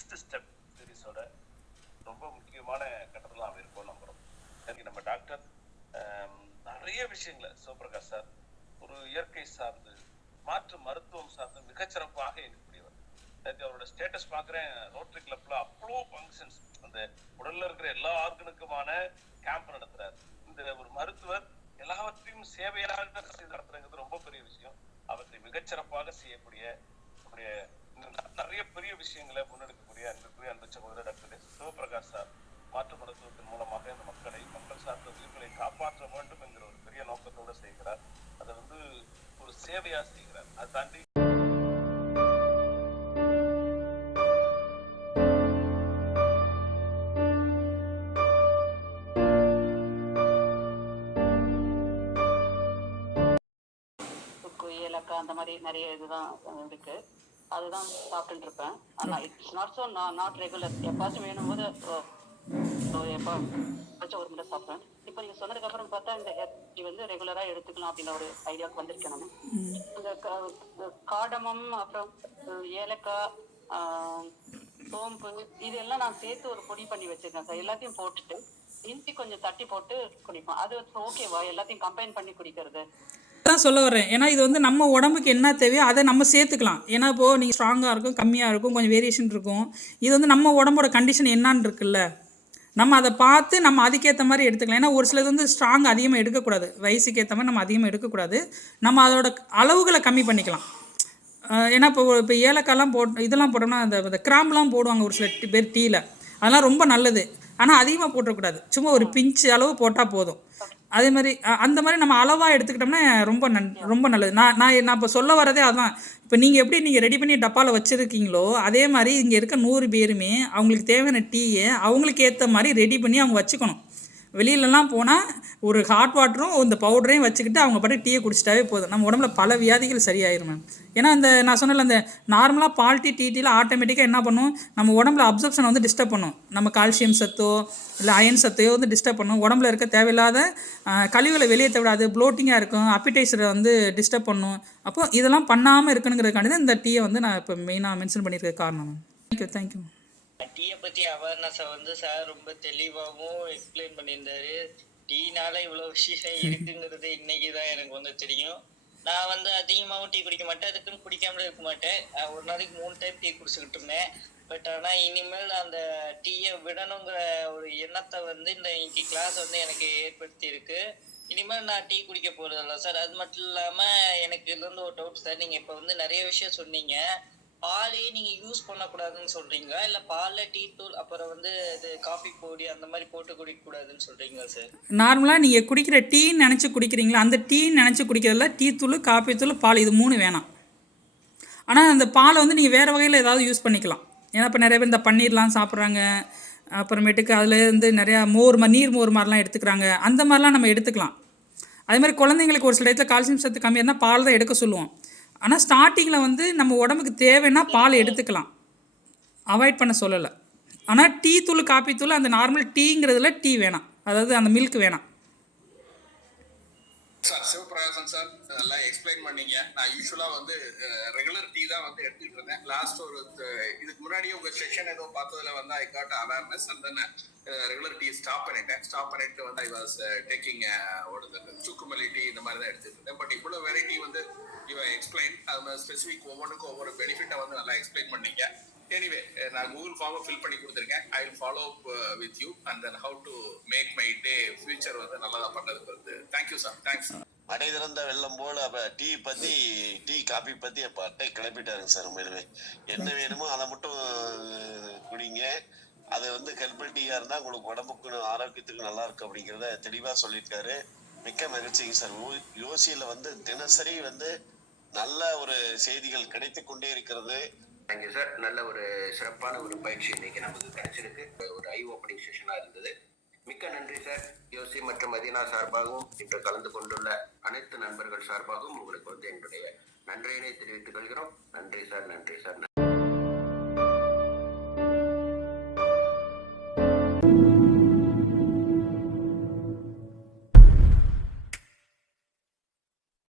Next step சீரிஸோட ரொம்ப முக்கியமான கட்டத்தில் நாம் இருக்கோம் நம்புறோம். நம்ம டாக்டர் நிறைய விஷயங்களை சிவபிரகாஷ் சார் ஒரு இயற்கை சார்ந்து மாற்று மருத்துவம் சார்ந்து மிகச்சிறப்பாக இருக்கக்கூடியவர். அவரோட ஸ்டேட்டஸ் பார்க்குறேன், ரோட்டரி கிளப்ல அவ்வளோ ஃபங்க்ஷன்ஸ், அந்த உடல்ல இருக்கிற எல்லா ஆர்கனுக்குமான கேம்ப் நடத்துறாரு. இந்த ஒரு மருத்துவர் எல்லாவற்றையும் சேவையாக நடத்துறது ரொம்ப பெரிய விஷயம். அவற்றை மிகச்சிறப்பாக செய்யக்கூடிய நிறைய பெரிய விஷயங்களை முன்னெடுக்கக்கூடிய அன்பு சகோதரர் டாக்டர் சிவபிரகாஷ் சார் மாற்று மருத்துவத்தின் மூலமாக இந்த மக்கள் சார்ந்த உயிர்களை காப்பாற்ற வேண்டும் என்கிற ஒரு பெரிய நோக்கத்தோடு செய்கிறார். அதை ஒரு சேவையா செய்கிறார். அதை தாண்டி ஏலக்காய் அந்த மாதிரி நிறைய இதுதான் இருக்கு. அதுதான் சாப்பிட்டு இருப்பேன். ஆனால் it's not so not regular. எப்பாச்சும் வேணும் போது எப்போ ஒரு முறை சாப்பிட்றேன். இப்போ நீங்கள் சொன்னதுக்கு அப்புறம் பார்த்தா இந்த ரெகுலராக எடுத்துக்கலாம் அப்படின்ற ஒரு ஐடியாவுக்கு வந்திருக்கேன். நான் இந்த காடமம், அப்புறம் ஏலக்காய், சோம்பு இதெல்லாம் நான் சேர்த்து ஒரு பொடி பண்ணி வச்சிருக்கேன் சார். எல்லாத்தையும் போட்டுட்டு இஞ்சி கொஞ்சம் தட்டி போட்டு குடிப்போம். அது ஓகேவா? எல்லாத்தையும் கம்பைன் பண்ணி குடிக்கிறது தான் சொல்ல வரேன். ஏன்னா இது நம்ம உடம்புக்கு என்ன தேவையோ அதை நம்ம சேர்த்துக்கலாம். ஏன்னா இப்போது நீங்கள் ஸ்ட்ராங்காக இருக்கும், கம்மியாக இருக்கும், கொஞ்சம் வேரியேஷன் இருக்கும். இது நம்ம உடம்போட கண்டிஷன் என்னான்னு இருக்குல்ல, நம்ம அதை பார்த்து நம்ம அதுக்கேற்ற மாதிரி எடுத்துக்கலாம். ஏன்னா ஒரு சிலது ஸ்ட்ராங் அதிகமாக எடுக்கக்கூடாது, வயசுக்கு ஏற்ற மாதிரி நம்ம அதிகமாக எடுக்கக்கூடாது. நம்ம அதோட அளவுகளை கம்மி பண்ணிக்கலாம். ஏன்னா இப்போ ஏலக்காய்லாம் இதெல்லாம் போட்டோம்னா அந்த கிராம்பெலாம் போடுவாங்க ஒரு சில பேர் டீயில், அதெல்லாம் ரொம்ப நல்லது. ஆனால் அதிகமாக போட்டக்கூடாது, சும்மா ஒரு பிஞ்சு அளவு போட்டால் போதும். அதே மாதிரி அந்த மாதிரி நம்ம அளவாக எடுத்துக்கிட்டோம்னா ரொம்ப நல்லது. நான் இப்போ சொல்ல வரதே அதுதான். இப்போ நீங்கள் ரெடி பண்ணி டப்பாவில் வச்சுருக்கீங்களோ அதே மாதிரி இங்கே இருக்க 100 பேருமே அவங்களுக்கு தேவையான டீயை அவங்களுக்கு ஏற்ற மாதிரி ரெடி பண்ணி அவங்க வச்சுக்கணும். வெளியிலலாம் போனால் ஒரு ஹாட் வாட்டரும் இந்த பவுடரையும் வச்சுக்கிட்டு அவங்க பாட்டு டீயை குடிச்சிட்டாவே போதும். நம்ம உடம்புல பல வியாதிகள் சரியாயிரும் மேம். ஏன்னா நான் சொன்னல அந்த நார்மலாக பால் டீயில் ஆட்டோமேட்டிக்காக என்ன பண்ணும், நம்ம உடம்புல அப்சர்ப்ஷனை டிஸ்டர்ப் பண்ணும். நம்ம கால்சியம் சத்தோ இல்லை அயன் சத்தையோ டிஸ்டர்ப் பண்ணும். உடம்புல இருக்க தேவையில்லாத கழிவுகளை வெளியே விடாது, ப்ளோட்டிங்காக இருக்கும், அப்பிடைசரை டிஸ்டர்ப் பண்ணும். அப்போது இதெல்லாம் பண்ணாமல் இருக்கணுங்கிறதுக்காண்டி தான் இந்த டீயை நான் இப்போ மெயினாக மென்ஷன் பண்ணியிருக்க காரணம் மேம். தேங்க்யூ. டீயை பற்றி அவேர்னஸை சார் ரொம்ப தெளிவாகவும் எக்ஸ்பிளைன் பண்ணியிருந்தாரு. டீனால இவ்வளோ விஷயம் இருக்குங்கிறது இன்னைக்கு தான் எனக்கு தெரியும். நான் அதிகமாகவும் டீ குடிக்க மாட்டேன், அதுக்குன்னு குடிக்காமலே இருக்க மாட்டேன். ஒரு நாளைக்கு 3 டைம் டீ குடிச்சுக்கிட்டு இருந்தேன். பட் ஆனால் இனிமேல் அந்த டீயை விடணுங்கிற ஒரு எண்ணத்தை இன்னைக்கு கிளாஸ் எனக்கு ஏற்படுத்தி இருக்கு. இனிமேல் நான் டீ குடிக்க போகிறதில்ல சார். அது மட்டும் இல்லாமல் எனக்கு இதுலேருந்து ஒரு டவுட் சார். நீங்கள் இப்போ நிறைய விஷயம் சொன்னீங்க. பாலே நீங்கள் யூஸ் பண்ணக்கூடாதுன்னு சொல்கிறீங்களா, இல்லை பாலில் டீ தூள் அப்புறம் இது காஃபி பொடி அந்த மாதிரி போட்டு குடிக்கக்கூடாதுன்னு சொல்கிறீங்களா சார்? நார்மலாக நீங்கள் குடிக்கிற டீன்னு நினச்சி குடிக்கிறீங்களா, அந்த டீன்னு நினச்சி குடிக்கிறதில்ல. டீ தூள், காஃபி தூள், பால் இது 3 வேணாம். ஆனால் அந்த பாலை நீங்கள் வேறு வகையில் ஏதாவது யூஸ் பண்ணிக்கலாம். ஏன்னா இப்போ நிறைய பேர் இந்த பன்னீர்லாம் சாப்பிட்றாங்க, அப்புறமேட்டுக்கு அதில் நிறையா நீர் மோர் மாதிரிலாம் எடுத்துக்கிறாங்க. அந்த மாதிரிலாம் நம்ம எடுத்துக்கலாம். அதே மாதிரி குழந்தைங்களுக்கு ஒரு சில இடத்துல கால்சியம் சத்து கம்மியாக இருந்தால் பால் தான் எடுக்க சொல்லுவோம். ஆனால் ஸ்டார்டிங்கில் நம்ம உடம்புக்கு தேவைன்னா பால் எடுத்துக்கலாம், அவாய்ட் பண்ண சொல்லலை. ஆனால் டீ தூள், காப்பி தூள், அந்த நார்மல் டீங்கிறதுல டீ வேணாம், அதாவது அந்த மில்க் வேணாம். சார் சிவபிரகாசன் சார் நல்லா எக்ஸ்பிளைன் பண்ணீங்க. நான் யூஸ்வலாக ரெகுலர் டீ தான் எடுத்துக்கிட்டு இருந்தேன். லாஸ்ட் இதுக்கு முன்னாடியே உங்கள் செக்ஷன் ஏதோ பார்த்ததுல I got awareness and then regular tea stop பண்ணிட்டு ஐ வாஸ் டேக்கிங் சுக்குமல்லி டீ இந்த மாதிரி தான் எடுத்துட்டு இருந்தேன். பட் இவ்வளோ வெரைட்டி இவன் எக்ஸ்பிளைன் அது ஸ்பெசிஃபிக் ஒவ்வொன்றுக்கும் ஒவ்வொரு பெனிஃபிட்டை நல்லா எக்ஸ்பிளைன் பண்ணீங்க. எனிவே நான் கூகுள் ஃபார்மை ஃபில் பண்ணி கொடுத்துருக்கேன். I will follow up with you and then how to make my day future நல்லதாக பண்ணுறதுக்கு தேங்க்யூ சார். தேங்க்ஸ். அடை திறந்த வெள்ளம் போல டீ காஃபி பற்றி இப்போ அட்டை கிளப்பிட்டாருங்க சார். உண்மையிலுமே என்ன வேணுமோ அதை மட்டும் குடிங்க. அது ஹெர்பல் டீயாக இருந்தால் உங்களுக்கு உடம்புக்கு ஆரோக்கியத்துக்கு நல்லா இருக்கு அப்படிங்கிறத தெளிவாக சொல்லியிருக்காரு. மிக்க மகிழ்ச்சிங்க சார். யோசியில் தினசரி நல்ல ஒரு செய்திகள் கிடைத்து கொண்டே இருக்கிறது. Thank you sir. நல்ல ஒரு சிறப்பான ஒரு பயிற்சி இன்னைக்கு நமக்கு கிடைச்சிருக்கு. ஒரு ஐ ஓப்பனிங் செஷனா இருந்தது. மிக்க நன்றி சார். யோசி மற்றும் மதீனா சார்பாகவும் இன்று கலந்து கொண்டுள்ள அனைத்து நண்பர்கள் சார்பாகவும் உங்களுக்கு என்னுடைய நன்றியினை தெரிவித்துக் கொள்கிறோம். நன்றி சார். நன்றி சார்.